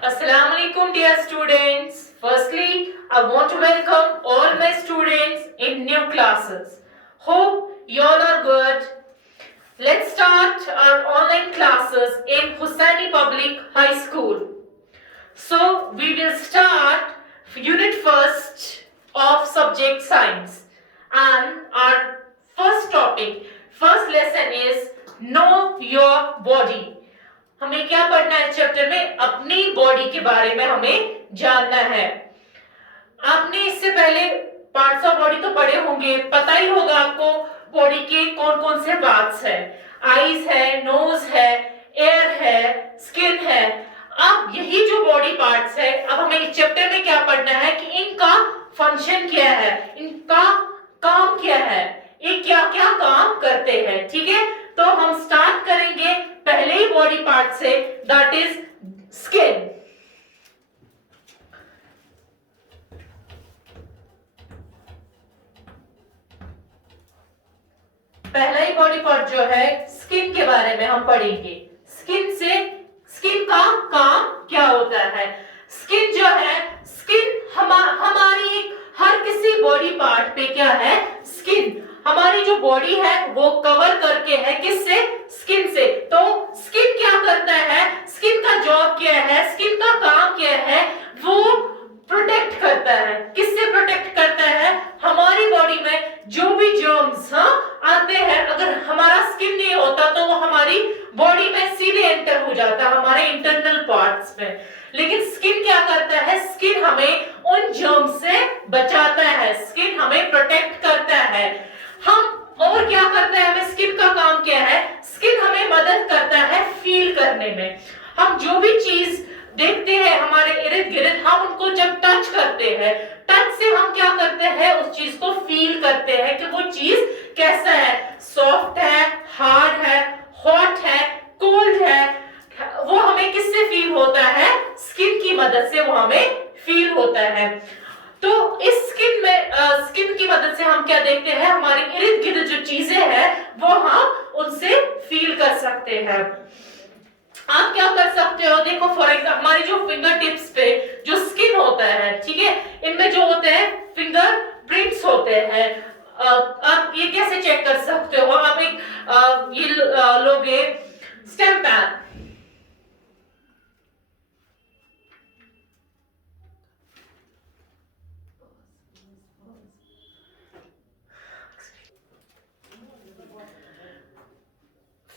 Assalamu alaikum dear students. Firstly, I want to welcome all my students in new classes. Hope you all are good. Let's start our online classes in Hussaini Public High School. So, we will start unit first of subject science. And our first topic, first lesson is know your body. हमें क्या पढ़ना है chapter में? अपनी body के बारे में हमें जानना है। आपने इससे पहले पार्ट्स ऑफ बॉडी तो पढ़े होंगे, पता ही होगा आपको बॉडी के कौन कौन से पार्ट्स है। आईज है, नोज है, एयर है, स्किन है। अब यही जो बॉडी पार्ट्स है, अब हमें इस चैप्टर में क्या पढ़ना है कि इनका फंक्शन क्या है, इनका काम क्या है, ये क्या क्या काम करते हैं। ठीक है, तो हम स्टार्ट करेंगे पहले ही बॉडी पार्ट से, दैट इज स्किन। पहला ही बॉडी पार्ट जो है स्किन के बारे में हम पढ़ेंगे। स्किन का काम क्या होता है? स्किन जो है, स्किन हमारी हर किसी बॉडी पार्ट पे क्या है? स्किन। हमारी जो बॉडी है वो कवर करके है, किससे? स्किन से। तो स्किन क्या करता है? स्किन का जॉब क्या है, स्किन का काम क्या है? वो प्रोटेक्ट करता है। किससे प्रोटेक्ट करता है? हमारी बॉडी में जो भी जर्म्स आते हैं, अगर हमारा स्किन नहीं होता तो वो हमारी बॉडी में सीधे एंटर हो जाता है, हमारे इंटरनल पार्ट्स में। लेकिन स्किन क्या करता है? स्किन हमें उन जर्म्स से बचाता है, स्किन हमें प्रोटेक्ट करता है। हम और क्या करता है? हमें स्किन का काम क्या है? स्किन हमें मदद करता है फील करने में। हम जो भी चीज देखते हैं हमारे इर्द गिर्द, हम उनको जब टच करते हैं, टच से हम क्या करते हैं? उस चीज को फील करते हैं कि वो चीज कैसा है, सॉफ्ट है, हार्ड है, हॉट है, कोल्ड है। वो हमें किससे फील होता है? स्किन की मदद से वो हमें फील होता है। तो इस स्किन की मदद से हम क्या देखते हैं? हमारे इर्द गिर्द जो चीजें हैं वो हम उनसे फील कर सकते हैं। आप क्या कर सकते हो? देखो फॉर एग्जाम्पल हमारी जो फिंगर टिप्स पे जो स्किन होता है, ठीक है, इनमें जो होते हैं फिंगर प्रिंट्स होते हैं। आप ये कैसे चेक कर सकते हो? आप एक ये लोगे स्टैम्प पैड,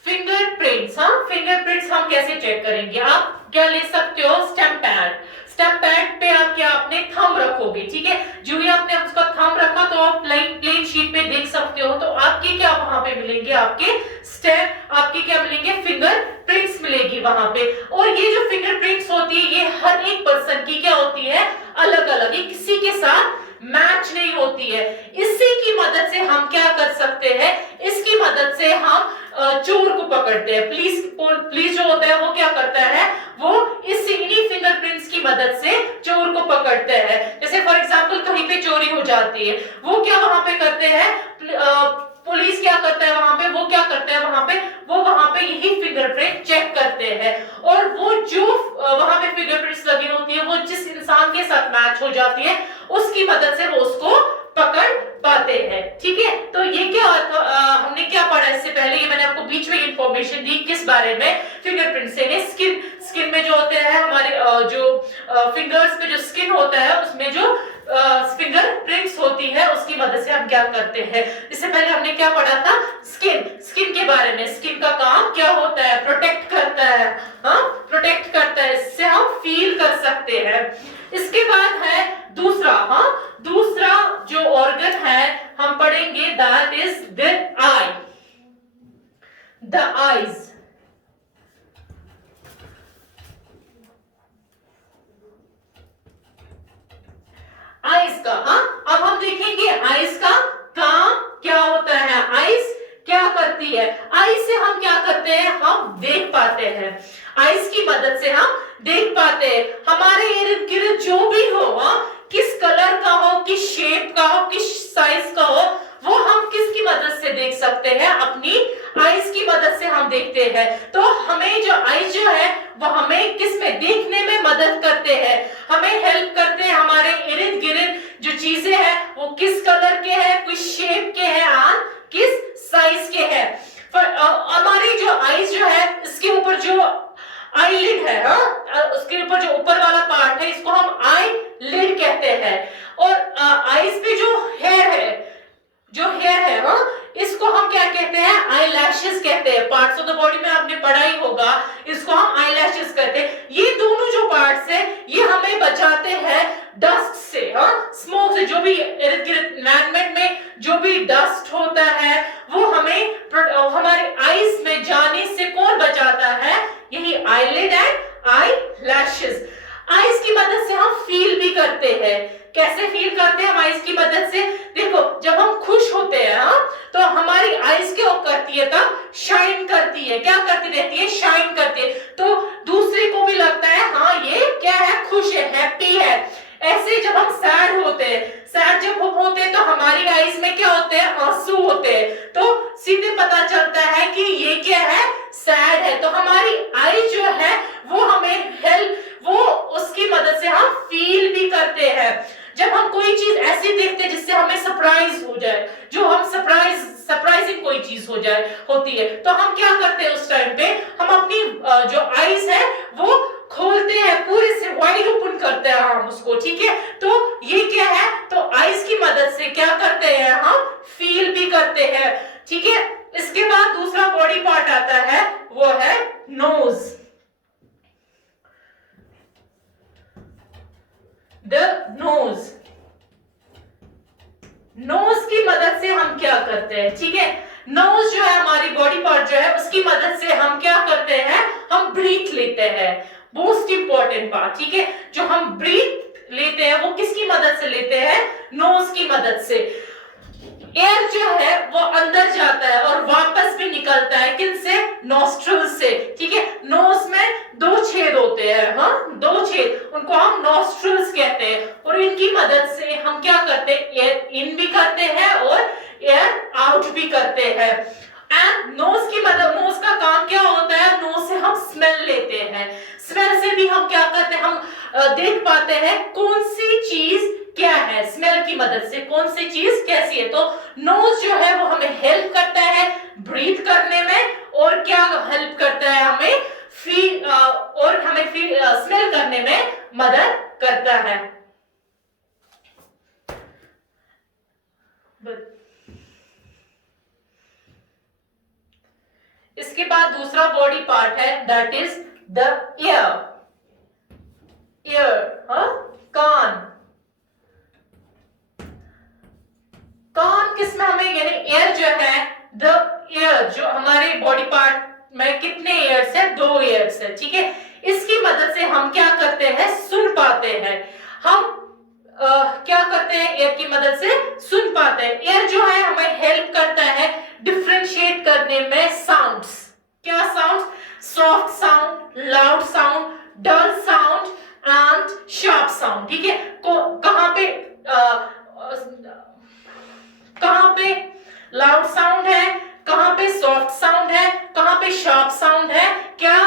फिंगरप्रिंट्स। फिंगरप्रिंट्स हम कैसे चेक करेंगे? आप क्या ले सकते हो? Stamp pad. स्टैम्प पैड पे आप क्या अपने थंब रखोगे, ठीक है। जो ही आपने उसका थंब रखा तो आप प्लेन शीट पे देख सकते हो, तो आपके क्या वहां पे मिलेंगे? आपके स्टैम्प, आपके क्या मिलेंगे? फिंगरप्रिंट्स मिलेगी वहां पे। और ये जो फिंगरप्रिंट्स होती है ये हर एक पर्सन की क्या होती है? अलग अलग, ये किसी के साथ मैच नहीं होती है। इसी की मदद से हम क्या कर सकते हैं? इसकी मदद से हम चोर को पकड़ते हैं। पुलिस जो होता है वो क्या करता है? वो इन्हीं फिंगरप्रिंट्स की मदद से चोर को पकड़ते हैं। जैसे फॉर एग्जांपल कहीं पे चोरी हो जाती है, वो क्या वहां पे करते हैं? पुलिस क्या करता है वहां पे? वो क्या करता है वहां पे? वो वहां पे यही फिंगरप्रिंट चेक करते हैं, और वो जो वहां पे फिंगरप्रिंट्स लगी होती है वो जिस इंसान के साथ मैच हो जाती है उसकी मदद से वो उसको पकड़ पाते हैं। ठीक है, तो ये क्या हमने क्या पढ़ा इससे पहले? ये मैंने आपको बीच में इंफॉर्मेशन दी किस बारे में? फिंगरप्रिंट से। स्किन में जो होते हैं हमारे जो फिंगर्स पे जो स्किन होता है उसमें जो फिंगरप्रिंट्स होती है उसकी मदद से हम क्या करते हैं? इससे पहले हमने क्या पढ़ा था? स्किन के बारे में। स्किन का काम क्या होता है? प्रोटेक्ट करता है। प्रोटेक्ट करता है, इससे हम फील कर सकते हैं। इसके बाद है दूसरा जो ऑर्गन है हम पढ़ेंगे, that is the I, the eyes. Eyes का, अब हम देखेंगे आईज का काम क्या होता है। आईज क्या करती है? आईज से हम क्या करते हैं? हम देख पाते हैं। आईज की मदद से हम देख पाते हैं। हमारे इर्द गिर्द जो भी हो, किस कलर का हो, किस शेप का हो, किस साइज का हो, वो हम किसकी मदद से देख सकते हैं? अपनी आईज की मदद से हम हम देखते हैं। तो हमें जो आईज जो है वो हमें किस में देखने में मदद करते हैं, हमें हेल्प करते हैं हमारे इर्द गिर्द जो चीजें हैं वो किस कलर के हैं, किस शेप के हैं और किस साइज के हैं। हमारी जो आईज जो है इसके ऊपर जो आईलिड है, उसके ऊपर जो ऊपर वाला पार्ट है इसको हम आई लिड कहते हैं। और आईज पे जो हेयर है इसको हम क्या कहते हैं, आई लैशेस कहते हैं। पार्ट्स ऑफ द बॉडी में आपने पढ़ा ही होगा, इसको हम आई लैशेस कहते हैं। ये दोनों जो पार्ट्स है ये हमें बचाते हैं डस्ट से, स्मोक से। जो भी इर्द गिर्द एनवायरनमेंट में जो भी डस्ट होता है वो हमें हमारे आईज में जाने से कौन बचाता है, यही eyelid and eye lashes. Eyes की मदद से हम फील भी करते हैं। कैसे फील करते हैं हम आईज की मदद से, देखो जब हम खुश होते हैं तो हमारी आईज क्या करती है, तब शाइन करती है। क्या करती रहती है, शाइन करती है। तो दूसरे को भी लगता है हाँ ये क्या है, खुश है, हैप्पी है। ऐसे जब हम सैड होते हैं, सैड जब हम होते हैं तो हमारी आईज में क्या होते हैं, आंसू होते हैं। तो सीधे पता चलता है कि ये क्या है, सैड है। तो हमारी आई जो है वो हमें वो उसकी मदद से हम फील भी करते हैं। जब हम कोई चीज ऐसी देखते हैं जिससे हमें सरप्राइज हो जाए, जो हम सरप्राइजिंग कोई चीज होती है, तो हम क्या करते हैं उस टाइम पे, हम अपनी जो आईज है वो खोलते हैं, पूरे से वाइड ओपन करते हैं हम उसको, ठीक है। तो ये क्या है, तो आईज की मदद से क्या करते हैं, हम फील भी करते हैं, ठीक है। इसके बाद दूसरा बॉडी पार्ट आता है, वो है नोज। द नोज की मदद से हम क्या करते हैं, ठीक है। नोज जो है हमारी बॉडी पार्ट जो है उसकी मदद से हम क्या करते हैं, हम ब्रीथ लेते हैं। मोस्ट इंपॉर्टेंट पार्ट, ठीक है। जो हम ब्रीथ लेते हैं वो किसकी मदद से लेते हैं, नोज की मदद से। एयर जो है वो अंदर जाता है और वापस भी निकलता है, किनसे, नॉस्ट्रल से, ठीक है। नोज में 2 छेद होते हैं, 2 छेद, उनको हम नॉस्ट्रल्स कहते हैं। और इनकी मदद से हम क्या करते हैं, एयर इन भी करते हैं और एयर आउट भी करते हैं। एंड नोज का काम क्या होता है, नोज से हम स्मेल लेते हैं। स्मेल से भी हम क्या करते हैं, हम देख पाते हैं कौन सी चीज क्या है, स्मेल की मदद से कौन सी चीज कैसी है। तो नोज जो है वो हमें हेल्प करता है ब्रीथ करने में, और क्या हेल्प करता है, हमें स्मेल करने में मदद करता है। इसके बाद दूसरा बॉडी पार्ट है, दैट इज द ईयर। कान किसमें हमें, यानी एयर जो है, द एयर जो हमारे बॉडी पार्ट में कितने एयर्स है, 2 एयर्स है, ठीक है। इसकी मदद से हम क्या करते हैं, सुन पाते हैं। हम क्या करते हैं, एयर की मदद से सुन पाते हैं। एयर जो है हमें हेल्प करता है डिफरेंशिएट करने में साउंड्स। क्या sounds, soft sound, loud sound, dull sound and sharp sound, ठीक है। कहां पे लाउड साउंड है, कहां पे सॉफ्ट साउंड है, कहां पे शार्प साउंड है, क्या,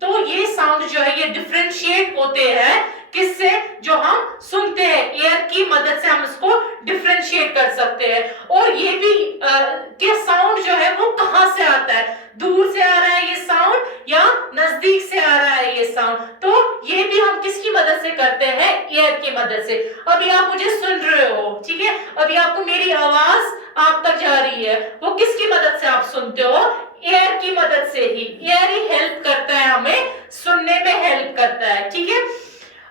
तो ये साउंड जो है ये डिफरेंशिएट होते हैं किससे, जो हम सुनते हैं। एयर की मदद से हम इसको डिफरेंशिएट कर सकते हैं। और ये भी के साउंड जो है वो कहां से आता है, दूर से आ रहा है ये साउंड या नजदीक से आ रहा है ये साउंड, तो ये भी हम किसकी मदद से करते हैं, एयर की मदद से। अभी आप मुझे सुन रहे हो, ठीक है, अभी आपको मेरी आवाज आप तक जा रही है, वो किसकी मदद से आप सुनते हो, एयर की मदद से ही। एयर ही हेल्प करता है, हमें सुनने में हेल्प करता है, ठीक है।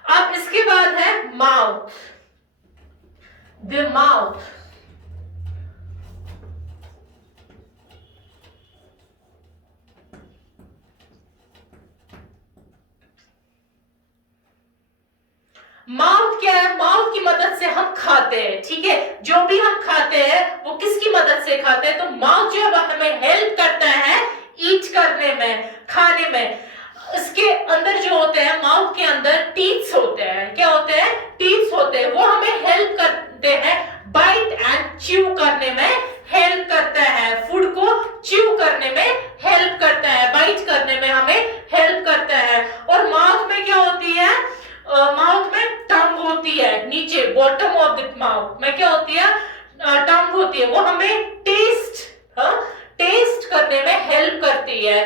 अब इसके बाद है माउथ, द माउथ। माउथ क्या है, माउथ की मदद से हम खाते हैं, ठीक है। जो भी हम खाते हैं वो किसकी मदद से खाते हैं, तो माउथ जो है वो हमें हेल्प करता है ईट करने में, खाने में। इसके अंदर जो होते हैं, माउथ के अंदर टीथ्स होते हैं, क्या होते हैं, टीथ्स होते हैं, वो हमें हेल्प करते हैं बाइट एंड च्यू करने में हेल्प करता है, फूड को च्यू करने में हेल्प करता होती है।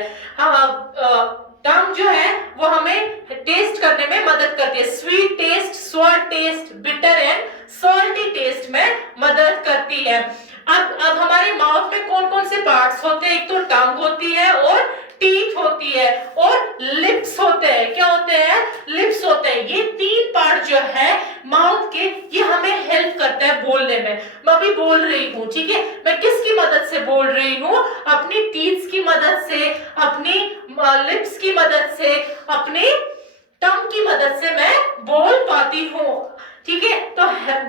टंग जो है वो हमें टेस्ट करने में मदद करती है, sweet taste, sour taste, bitter and salty taste में मदद करती है। अब हमारे माउथ में कौन कौन से पार्ट्स होते हैं? एक तो टंग होती है और टीथ होती है और लिप्स होते हैं। क्या होते हैं? लिप्स होते हैं। ये तीन पार्ट जो है माउथ के, ये हमें हेल्प करता है बोलने में। मैं अभी बोल रही हूँ, ठीक है, मैं किसकी मदद से बोल रही हूँ? अपनी टीथ की मदद से, अपनी लिप्स की मदद से, अपनी टंग की मदद से मैं बोल पाती हूँ, ठीक है। तो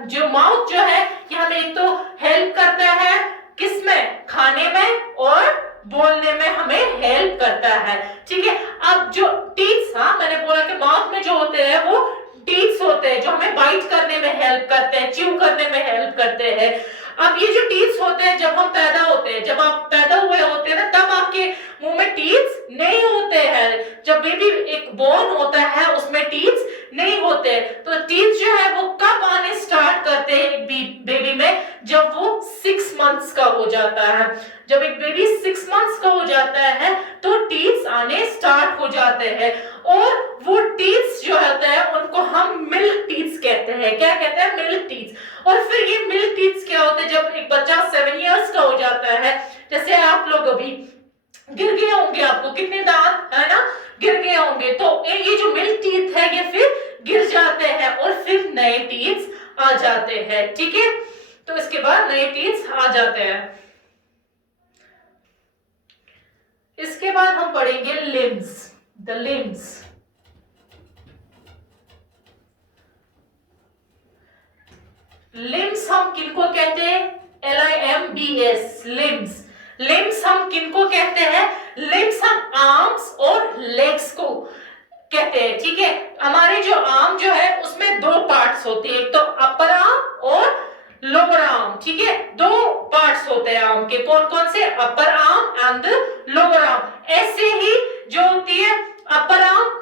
जो माउथ जो है ये हमें एक तो हेल्प करता है किसमें? खाने में, और बोलने में हमें हेल्प करता है, ठीक है। अब जो टीथ, हाँ मैंने बोला कि माउथ में जो होते हैं वो टीथ होते हैं जो हमें बाइट करने में हेल्प करते हैं, च्यू करने में हेल्प करते हैं। अब ये जो टीथ होते हैं, जब हम पैदा होते हैं, जब आप पैदा हुए होते हैं ना, तब आपके मुंह में टीथ नहीं होते हैं। जब बेबी एक बोर्न होता है उसमें टीथ नहीं होते। तो टीथ जो है वो कब आने स्टार्ट करते हैं बेबी में? जब वो 6 मंथ्स का हो जाता है। जब एक बेबी 6 मंथ्स का हो जाता है तो टीथ आने स्टार्ट हो जाते हैं, और वो टीथ जो होते हैं उनको हम मिल्क टीथ कहते हैं। क्या कहते हैं? Milk teeth. और फिर ये मिल्क टीथ क्या होते हैं? जब एक बच्चा 7 इयर्स का हो जाता है, जैसे आप लोग अभी गिर गए होंगे, आपको कितने दांत है ना गिर गए होंगे, तो ये जो मिल्क टीथ है ये फिर गिर जाते हैं और फिर नए टीथ आ जाते हैं, ठीक है। तो इसके बाद नए टीथ आ जाते हैं। इसके बाद हम पढ़ेंगे लिम्स, द लिम्स। लिम्स हम किनको कहते हैं? LIMBS, limbs. लिम्स हम किनको कहते हैं? लिम्स हम आर्म्स और लेग्स को कहते हैं, ठीक है। हमारे जो आर्म जो है उसमें दो पार्ट्स होते हैं, एक तो अपर आर्म और लोअर आर्म, ठीक है। दो पार्ट्स होते हैं आर्म के, कौन कौन से? Upper arm and lower arm. ऐसे ही जो होती है अपर आर्म,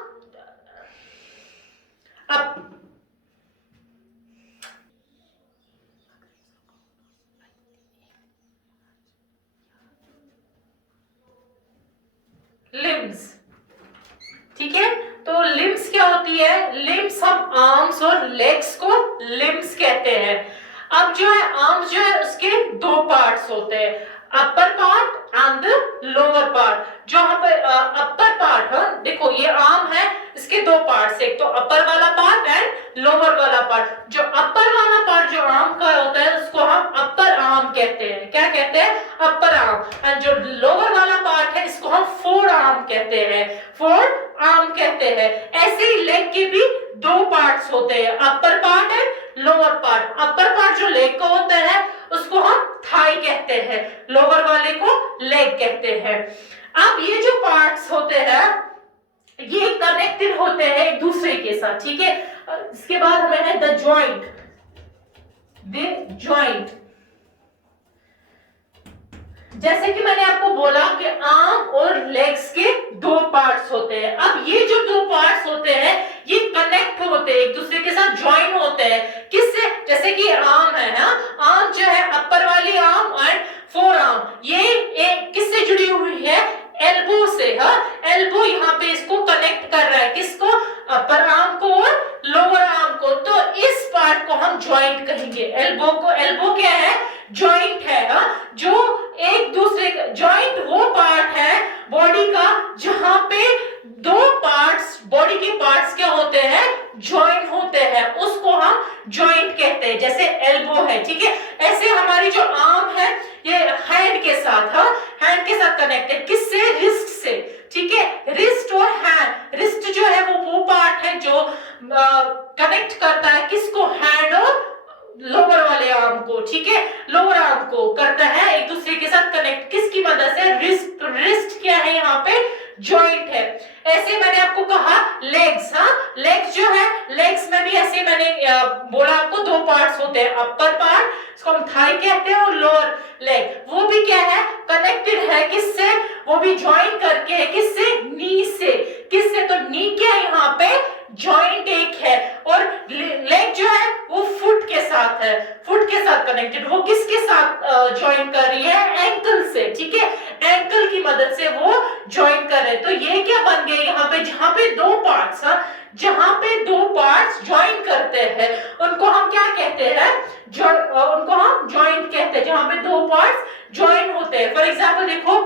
लिम्स, ठीक है। तो लिम्स क्या होती है? लिम्स हम आर्म्स और लेग्स को लिम्स कहते हैं। अब जो है आर्म्स जो है उसके दो पार्ट्स होते हैं, upper part and lower part. जो यहाँ पर अपर पार्ट है, देखो ये आर्म है, इसके दो पार्ट्स, एक तो अपर वाला पार्ट एंड लोअर वाला पार्ट। जो अपर वाला पार्ट जो आर्म का होता है उसको हम अपर आर्म कहते हैं। क्या कहते हैं? Upper arm. एंड जो लोअर वाला पार्ट है इसको हम फोर आर्म कहते हैं, फोर आर्म कहते हैं। ऐसे ही लेग के भी दो पार्ट्स होते हैं, upper part and lower part. Upper part जो लेग का होता है उसको हम थाई कहते हैं, लोअर वाले को लेग कहते हैं। अब ये जो पार्ट्स होते हैं ये कनेक्टेड होते हैं एक दूसरे के साथ, ठीक है। इसके बाद हमें है द जॉइंट, द जॉइंट। जैसे कि मैंने आपको बोला कि आर्म और लेग्स के दो पार्ट्स होते हैं। अब ये जो दो पार्ट्स होते हैं ये कनेक्ट होते हैं एक दूसरे के साथ, ज्वाइन होते हैं। किससे? जैसे कि आर्म है, हाँ, आर्म जो है अपर वाली आर्म एंड फोर आर्म, ये किससे जुड़ी हुई है? एल्बो से, हाँ, एल्बो यहाँ पे इसको कनेक्ट कर रहा है, किसको? अपर आर्म को और लोअर आर्म को। तो इस पार्ट को हम ज्वाइंट कहेंगे, एल्बो को। एल्बो क्या है? ज्वाइंट है, हाँ, जो एक दूसरे का, ज्वाइंट वो पार्ट है बॉडी का जहां पे दो पार्ट्स, बॉडी के पार्ट्स क्या होते हैं? ज्वाइन होते हैं, उसको हम ज्वाइंट कहते हैं। जैसे एल्बो है, ठीक है। ऐसे हमारी जो आर्म है ये हैंड के साथ, हाँ, हैंड के साथ कनेक्टेड, किससे? रिस्ट से, ठीक है। रिस्ट और हैंड, रिस्ट जो है वो पार्ट है जो कनेक्ट करता है किसको? हैंड और लोअर वाले आर्म को, ठीक है, लोअर आर्म को करता है एक दूसरे के साथ कनेक्ट, किसकी मदद से? रिस्ट। रिस्ट क्या है? यहाँ पे जॉइंट है। ऐसे मैंने आपको कहा लेग्स, हाँ, लेग्स जो है, लेग्स में भी ऐसे मैंने बोला आपको दो पार्ट्स होते हैं, अपर पार्ट इसको हम थाई कहते हैं और लोअर लेग, वो भी क्या है? कनेक्टेड है, किससे? वो भी ज्वाइन करके है, किससे? नी से। किससे? तो नी क्या है यहाँ पे? जॉइंट एक है। और लेग जो है वो फुट के साथ है, फुट के साथ कनेक्टेड। वो किसके साथ ज्वाइन कर रही है? एंकल से, ठीक है, एंकल की मदद से वो जहां पे दो पार्ट्स ज्वाइन करते हैं उनको हम क्या कहते हैं, उनको हम जॉइंट कहते हैं, जहां पे दो पार्ट्स ज्वाइन होते हैं। फॉर एग्जांपल देखो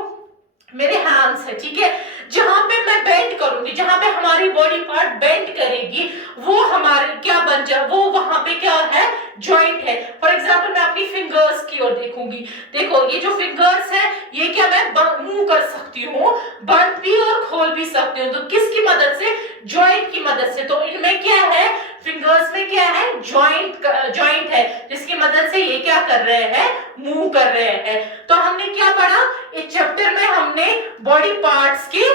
मेरे हैंड्स है, ठीक है, जहां पे मैं बेंड करूंगी, जहां पे हमारी बॉडी पार्ट बेंड करेगी वो हमारे क्या बन जाए, वो वहां पे क्या है, जॉइंट है। फॉर एग्जांपल मैं अपनी फिंगर्स की ओर देखूंगी, देखो ये जो फिंगर्स है ये क्या मैं मूव कर सकती हूँ, बंद भी और खोल भी सकती हूँ, तो किसकी मदद से, जॉइंट की मदद से। तो इनमें क्या है, फिंगर्स में क्या है, जॉइंट है, जिसकी मदद से ये क्या कर रहे हैं, मूव कर रहे हैं। तो हमने क्या पढ़ा इस चैप्टर में, हमने बॉडी पार्ट्स के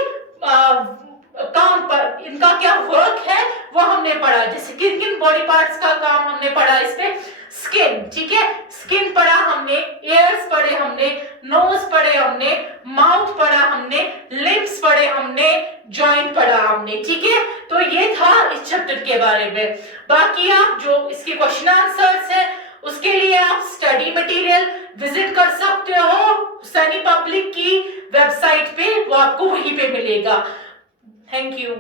काम पर इनका क्या वर्क है वो हमने पढ़ा। जैसे किन किन बॉडी पार्ट्स का काम हमने पढ़ा इसमें, स्किन, ठीक है, स्किन पढ़ा हमने, एयर्स पढ़े हमने, नोज पढ़े हमने, माउथ पढ़ा हमने, लिम्स पढ़े हमने, जॉइंट पढ़ा हमने, ठीक है। तो ये था इस चैप्टर के बारे में। बाकी आप जो इसके क्वेश्चन आंसर्स है उसके लिए आप स्टडी मटेरियल विजिट कर सकते हो सनी पब्लिक की वेबसाइट पे, वो आपको वहीं पे मिलेगा। Thank you.